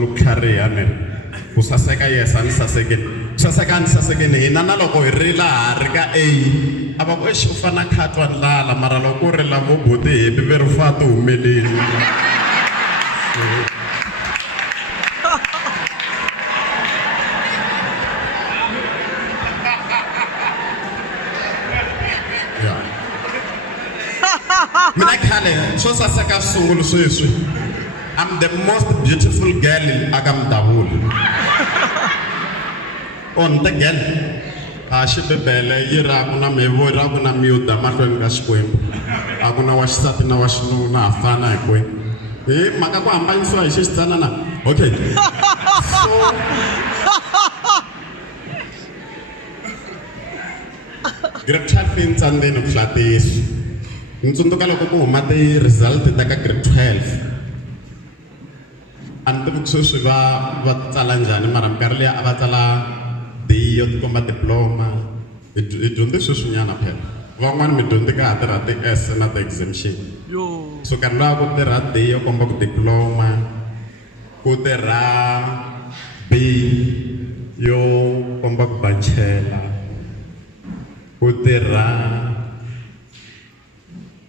Lukhari ane usaseka yesa nisaseke hina na loko hi ri laha ri ka A ava ku exi u fana khatwa ndlala mara loko ri la vo bote hepi veri fa ti humeleli mina khale swo saseka sungulu sweswi I'm the most beautiful girl in Agamdabul. On the girl, she bebele, Iraguna mevo, Raguna muda, Martin Gasquim. Aguna was sat in our Shnuna, Fana, eh, Macapa, I'm buying so I just Tanana. Okay. So, grade 12 in Sunday of Flatis. In Suntukalo, Mate result in the grade 12. Ante buksusu va tsala njhani mara minkarhi leyi a va tsala D yo tikomba diploma hi dyondze sweswinyana phela van'wani mi dyondze ka ha tirha ti-S na ti-exemption so nkarhi lowa ku tirha D yo komba ku diploma ku tirha B yo komba ku bachela ku tirha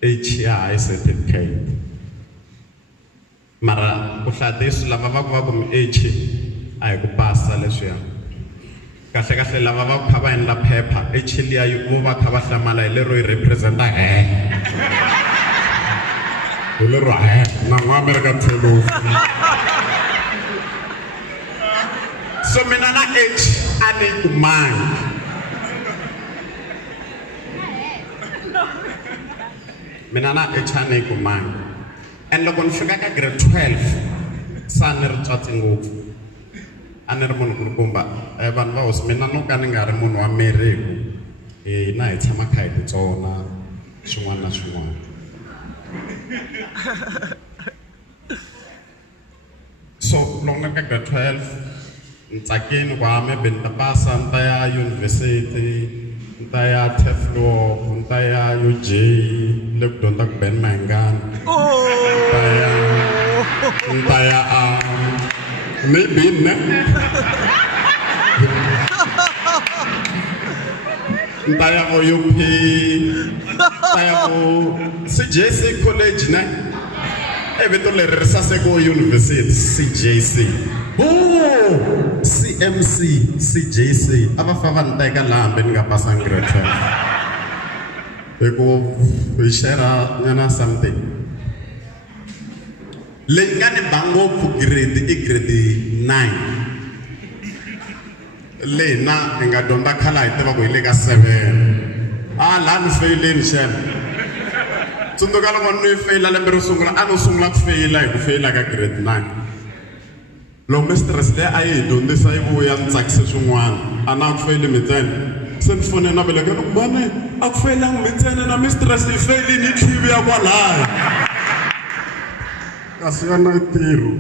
HI certificate mara ku hlatisi lava va ku va ku mi H a hi ku pasa leswiya kahle kahle lava va ku kha va endla phepha H liya vo va kha va hlamala hi lero yi representa hi lero na n'wamerika tlhelo so mina na H a ni kumangi mina na H a ni kumangi and loko ni fika ka grade 12 sa ni ri tswatsi ngopfu a ni ri munhu kulukumba vanhu va hosi mina no ka ni nga ri munhu wa miriku hina hi tshama kha hi titsona swin'wana na swin'wana so loko ni ri ka grade 12 ni tsakini ku maybe ni ta pasa ni ta ya yunivhesiti ni ta ya Teflow ni ta ya UJ le ku dyondza ku Ben Mayengani Ntaya maybe ne Ntaya go UP Ntaya go CJC college ne eve to le risa se go university CJC CMC CJC ava fa va nteka lambe ni nga pasa grade 12 eko we share nyana something Lengani bango ku grade grade 9 le na nga donda khala iteva ku ile ka 7 la ni faile ni shem tsundzuka loko ni faila lembe ro sungula a no sungula ku faila hi ku faila ka grade 9 lo mistress le a yi dyondzisa yi vuya ni tsakise swin'wana a na ku faile mitsena se ni fone na vele ka ku bane a ku failangi mitsena na mistress yi faile ni khivi ya kwalaya kasi yana tiro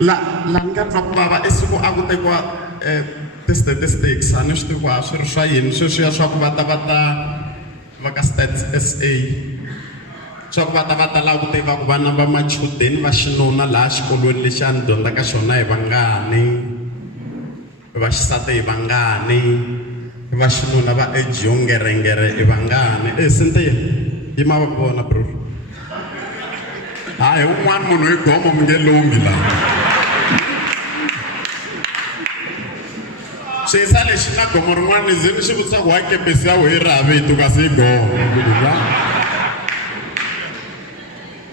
la nga twa ku vava esiku a ku tekiwa statistics a ni swi tiviwa swi ri swa yini sweswiya swa ku va ta va ka Stats SA swa ku va ta laha ku tiva ku vana va machudeni va xinuna laha xikolweni lexi a ni dyondza ka xona hi vangani va xisati hi vangani va xinuna va age yo ngerengere hi vangani Cynthia yi ma va vona bro hayi un'wana munhu hi gomo mi nge lunghi laha xiyisa lexi na gomo rin'wana ni ze ni xi vutisa ku wa kepesi ya wehe ri havito kasi hi gomo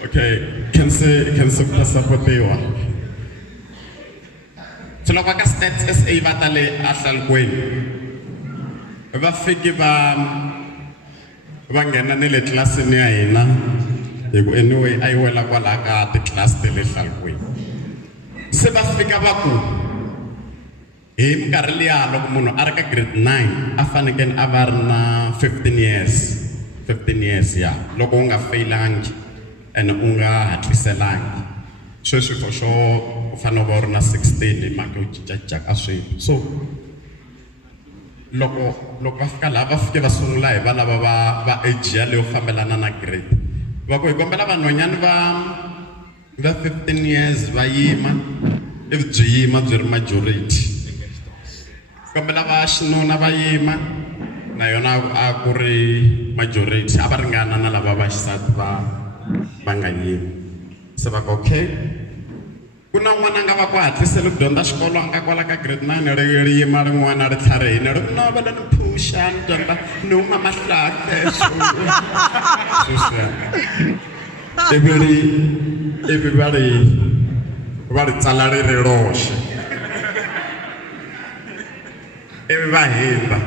okay khense ku ta sapotiwa so loko ka Stats SA va ta le a hlalukweni va fiki va nghena ni le tlilasini ya hina anyway I wela kwala ka ti-class te le hlalukweni se va fika va ku hi minkarhi liya loko munhu a ri ka grade 9 a fanekele a va ri na 15 years ya loko u nga failangi and u nga hatliselangi sweswi for sure u fanele u va u ri na 16 hi mhaka yo cincacinca ka swilo so loko va fika laha va fike va sungula hi va lava va age ya leyo fambelana na grade va ku hi kombela vanhwanyani va 15 years va yima if byi yima byi ri majority kambe lava xinuna va yima na yona a ku ri majority a va ringana na lava va xisati va nga yimi se va okay ku na n'wana nga va ku hatliseli ku dyondza xikolo a nga kwala ka grade 9 ri yima rin'wana ri tlharihini ri ku no vele ni phusha ni dyondza ni huma mahlake ivi va ri tsala ri ri roxe ivi va hindza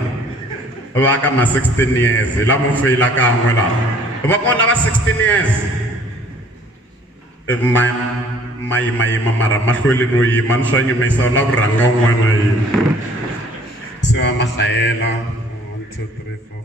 va ka ma 16 years hi lamo feyila kan'we laha va kona va 16 years ivi ma yima mara mahlweli no yima ni swa nyumisa u la ku rhanga un'wana yima se va ma hlayela 1 2 3 4